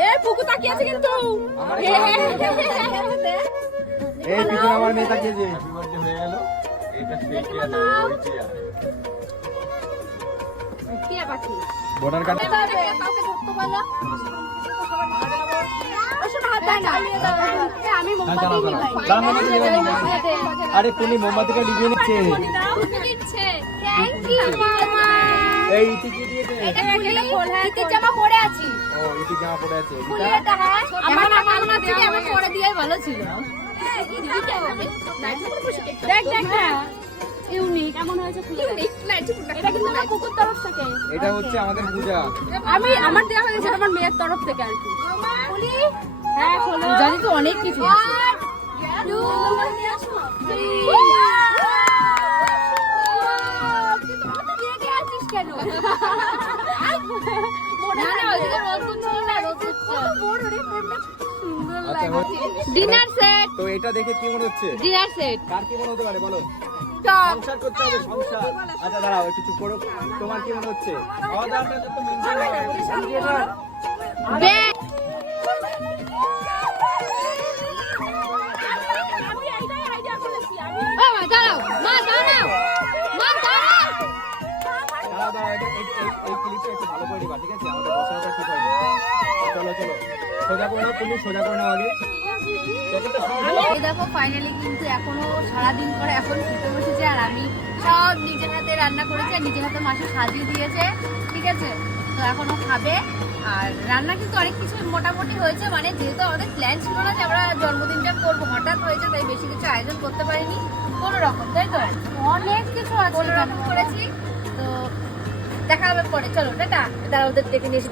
এ পুকু তাকিয়ে কিন্তু আমারে হে, হে, খাওয়া। হে, হে, হে, হে, হে। এই পিছনে আমার মেয়ে তাকিয়েছে টিয়া পাখি ভোটার কার্ড কাউকে ধরতে পারল ওসব হাত দেয় না। আমি। আরে পুনি মোমবাতিটা লিভিয়ে নিচ্ছে দিচ্ছে। Thank মামা। এই ইতি কি দিয়েছে এটা ফুলি, শীতের জামা পরে আছি। ও ইতি জামা পড়ে আছে ফুলি হ্যাঁ। আমার আমার থেকে আমার পরে দিয়েই ভালো ছিল। দেখ, দেখ। হয়েছে? এটা কিন্তু আমার কুকুর তরফ থেকে। এটা হচ্ছে আমাদের পূজা। আমি আমার দেওয়া হয়েছে আমার মেয়ের তরফ থেকে আর কি। হ্যাঁ খোলো জানি তো অনেক কিছু আছে। আচ্ছা, ডিনার সেট তো এটা দেখে কি মনে হচ্ছে? ডিনার সেট কার কি মনে হতে পারে বলো? টপ সংসার করতে হবে সংসার। আচ্ছা দাঁড়াও একটু চুপ করো। তোমার কি মনে হচ্ছে? খাওয়া দাওয়াটা তো মেনটেন এই ক্লিপটা একটু ভালো করে দিবা ঠিক আছে? আমাদের বসানোটা ঠিক হয়নি। চলো চলো। সোজা করে নাও তুমি সোজা করে নাও আগে দেখো ফাইনালি কিন্তু এখনও সারাদিন পরে এখন খেতে বসেছে আর আমি সব নিজের হাতে রান্না করেছি আর নিজের হাতে মাসে সাজিয়ে দিয়েছে ঠিক আছে? তো এখনও খাবে আর রান্না কিন্তু অনেক কিছু মোটামুটি হয়েছে মানে যেহেতু আমাদের প্ল্যান ছিল না যে আমরা জন্মদিনটা করব হঠাৎ হয়েছে তাই বেশি কিছু আয়োজন করতে পারিনি কোনো রকম তাই তো? অনেক কিছু আছে কোনো রকম করেছি তো দেখা হবে পরে। চলো টাটা। তারা ওদের দেখে নিয়ে এসে